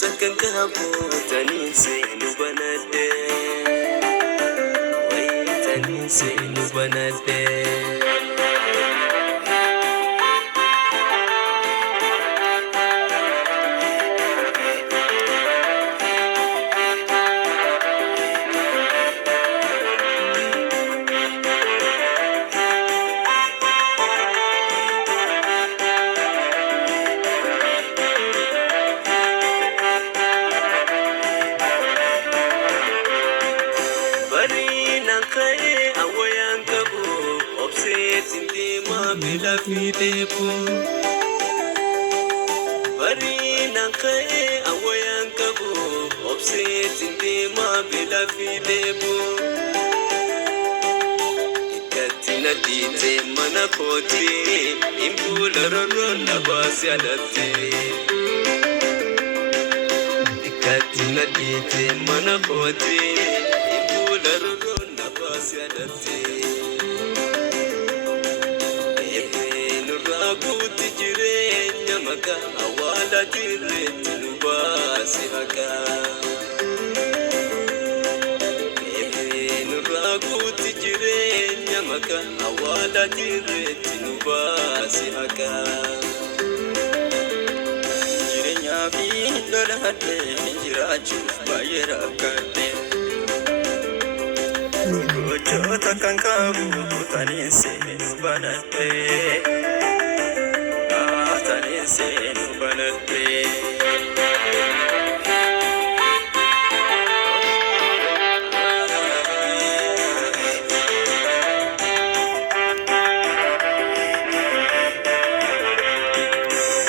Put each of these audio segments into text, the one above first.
taka qabhu tani seenu banadhe way tani seenu banadhe awayan qabhu obset indima bila fidepu barina khae awayan qabhu obset indima bila fidepu ikatina dite mana koti imbularoro nabasyalate ikatina dite mana koti imbularoro nabasyalate nuraguti jirenya maka awala direti nubasi haka nuraguti jirenya maka awala direti nubasi haka jirenya bindola hate jirachu bayera kate Gojhoo taka qabhu tani seenu banadhe tani seenu banadhe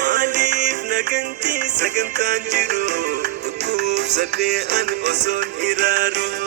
Malif naganti sagantan jiru Tukub sade an oson iraru